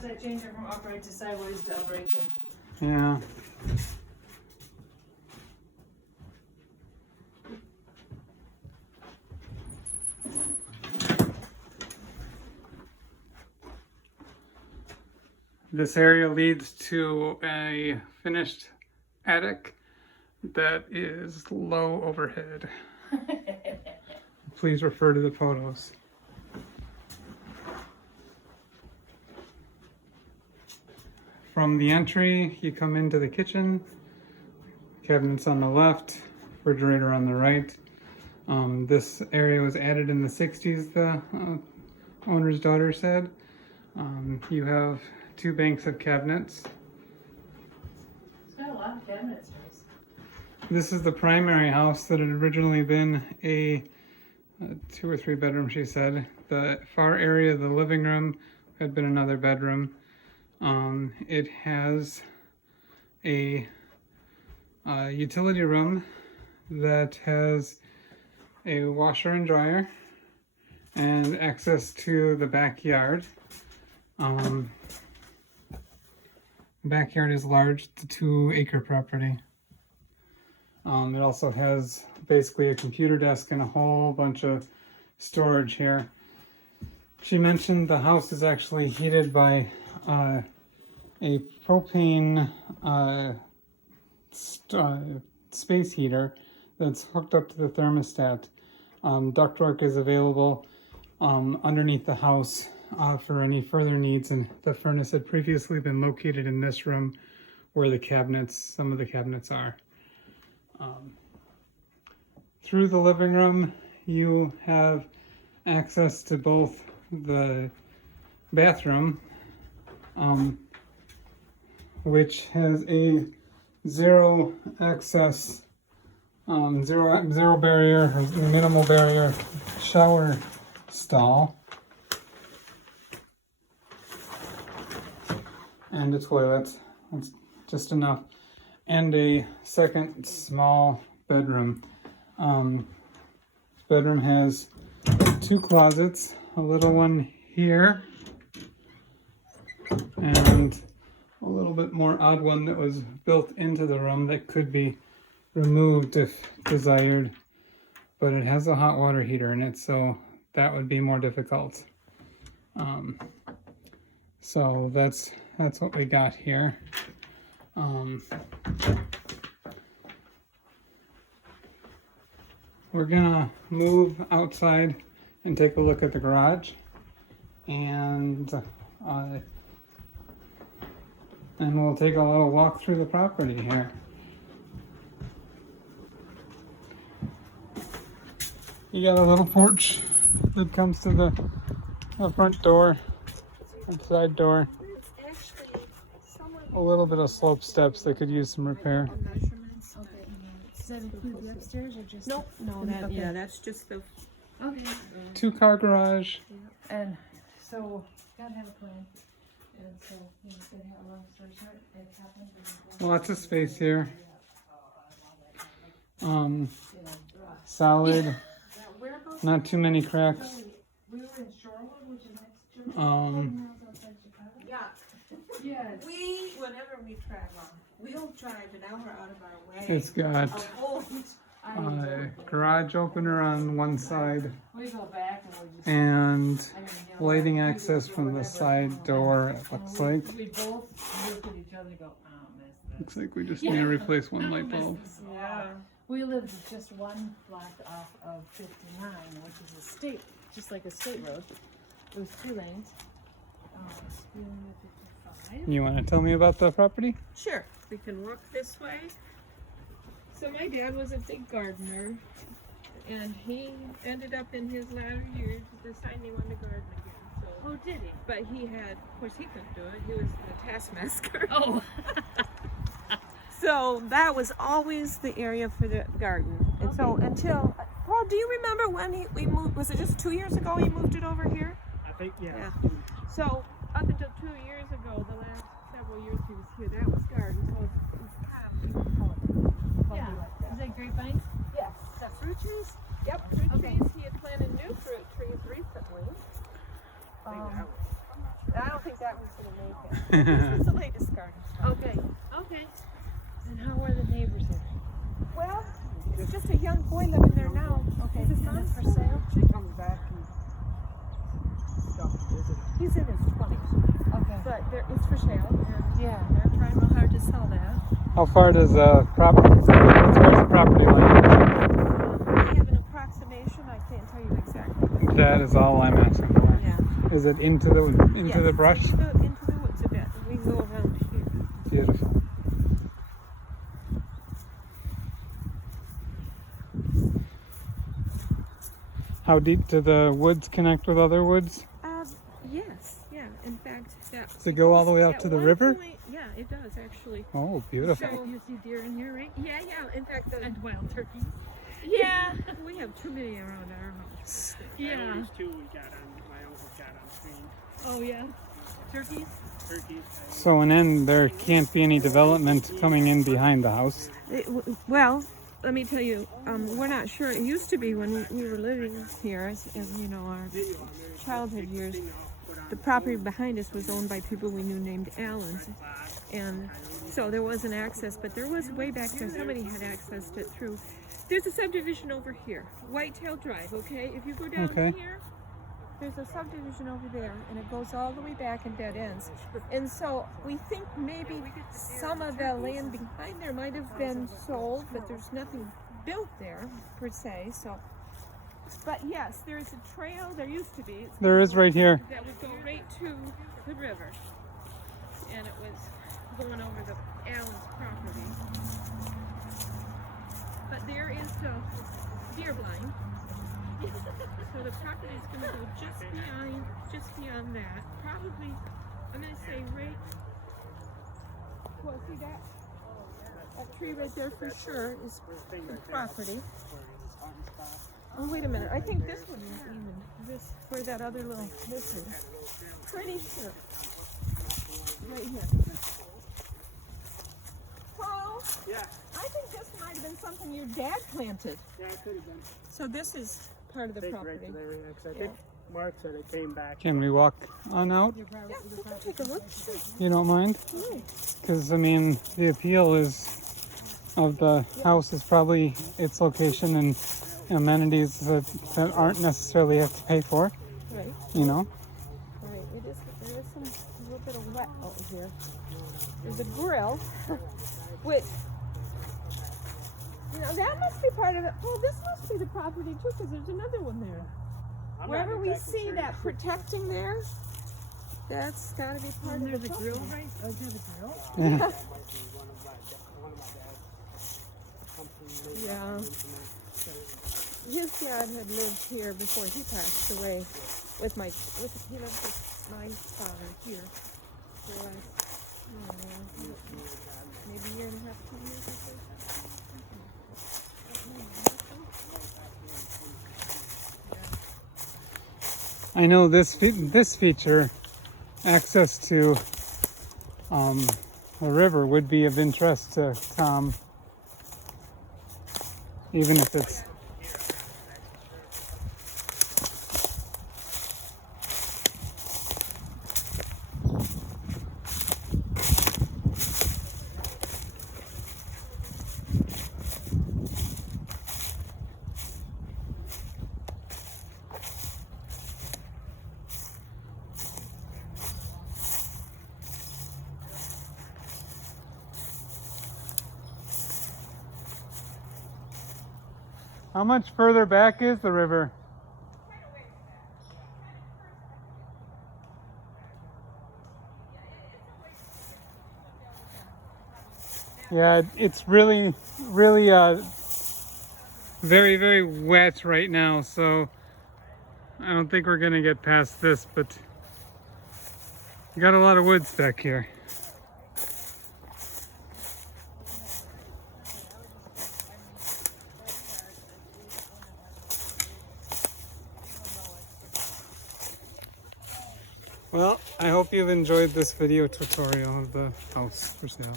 sometimes I change it from upright to sideways to upright to. Yeah. This area leads to a finished attic that is low overhead. Please refer to the photos. From the entry, you come into the kitchen, cabinets on the left, refrigerator on the right. This area was added in the 60s, the owner's daughter said. You have 2 banks of cabinets. It's got a lot of cabinet space. This is the primary house that had originally been a 2 or 3 bedroom, she said. The far area of the living room had been another bedroom. It has a utility room that has a washer and dryer and access to the backyard. The backyard is large, it's a 2-acre property. It also has basically a computer desk and a whole bunch of storage here. She mentioned the house is actually heated by a propane space heater that's hooked up to the thermostat. Ductwork is available underneath the house for any further needs, and the furnace had previously been located in this room where the cabinets, some of the cabinets are. Through the living room, you have access to both the bathroom, which has a zero barrier, or minimal barrier shower stall, and a toilet. That's just enough, and a second small bedroom. This bedroom has 2 closets, a little one here, and a little bit more odd one that was built into the room that could be removed if desired, but it has a hot water heater in it, so that would be more difficult. So that's what we got here. We're gonna move outside and take a look at the garage, and we'll take a little walk through the property here. You got a little porch that comes to the front door and side door. A little bit of slope steps that could use some repair. Does that include the upstairs or just? Nope, no, that, Okay. yeah, that's just the, Okay. 2-car garage. And so, gotta have a plan. And so, you know, gotta have a long story short, it happened. Lots of space here. Solid. Not too many cracks. We were in Shorewood, which is next to. Um, Outside Chicago. yeah. Yes. Whenever we travel, we'll drive an hour out of our way. It's got garage opener on one side We go back and we just. and I mean, you know, lighting we access do from the whatever, side door, it looks like. We both look at each other and go, oh, miss this. Looks like we just need to replace one light bulb. Yeah. We lived just one block off of 59, which is a state, just like a state road. It was 2 lanes. We only had 55. You want to tell me about the property? Sure, we can work this way. So my dad was a big gardener, and he ended up in his latter years deciding he wanted to garden again. So, Oh, did he? but he had, of course, he couldn't do it. He was the taskmaster. Oh. So that was always the area for the garden. And so until, Paul, do you remember when we moved? Was it just 2 years ago he moved it over here? I think, yeah. So up until 2 years ago, the last several years he was here, that was garden. So it's kind of, you can call it Yeah. like that. Is that grapevines? Yes. Is that fruit trees? Yep, fruit Okay. trees. He had planted new fruit trees recently. I don't think that one's gonna make it. This was the latest garden. Okay. Okay. And how are the neighbors there? Well, it's just a young boy living there now. Okay. Is his And mom it's for sale? She comes back and stuff visit. He's in his 20s, Okay. but it's for sale, and Yeah. they're trying real hard to sell that. How far does property? Where's the property line? I have an approximation. I can't tell you exactly. That is all I'm asking for. Yeah. Is it into the Yes, brush? Into the woods a bit. We can go around here. Beautiful. How deep do the woods connect with other woods? Yes, yeah. In fact, that. Does it go all the way out at to the one river? point- yeah, it does actually. Oh, beautiful. So- You see deer in here, right? Yeah, yeah. In fact, And wild turkeys. yeah, we have too many around our house. Yeah. There's two we got on, my uncle got on screen. Oh yeah. Turkeys? Turkeys. So, and then there can't be any development coming in behind the house. Well, let me tell you, we're not sure. It used to be when we were living here, as you know, our childhood years. The property behind us was owned by people we knew named Allens, and so there wasn't access. But there was way back there. Somebody had accessed it through. There's a subdivision over here, Whitetail Drive. Okay, if you go down Okay. here, there's a subdivision over there, and it goes all the way back and dead ends. And so we think maybe some of the land behind there might have been sold, but there's nothing built there per se. So, but yes, there is a trail. There used to be. There is right here. That would go right to the river, and it was going over the Allen's property. But there is the deer blind. So the property is going to go just beyond that. Probably, I'm going to say right. Well, see that? That tree right there for sure is the property. Oh, wait a minute. I think this one is even. This, where that other little, this is. Pretty sure. Right here. Paul, Yeah, I think this might have been something your dad planted. yeah, it could have been. So this is part of the Take property. right to there, yeah, 'cause I think Mark said it came back. Can we walk on out? Yeah, we can take a look. Sure. You don't mind? Right. Because, I mean, the appeal is of the house is probably its location and amenities that aren't necessarily have to pay for, Right. you know? Right. There is some a little bit of wet over here. There's a grill, which, you know, that must be part of it. Oh, this must be the property too, because there's another one there. I'm not Wherever we exactly see sure. that protecting there, that's got to be part And of there's the a grill, property. right? Oh, there's a grill? Yeah. Might be one of my dad's company. Yeah. His dad had lived here before he passed away with he lived with my father here for the last, maybe a year and a half, 2 years or so. I know this feature, access to the river, would be of interest to Tom, even if it's. How much further back is the river? Yeah, it's really, really very, very wet right now, so I don't think we're gonna get past this, but we got a lot of woods back here. Well, I hope you've enjoyed this video tutorial of the house for sale.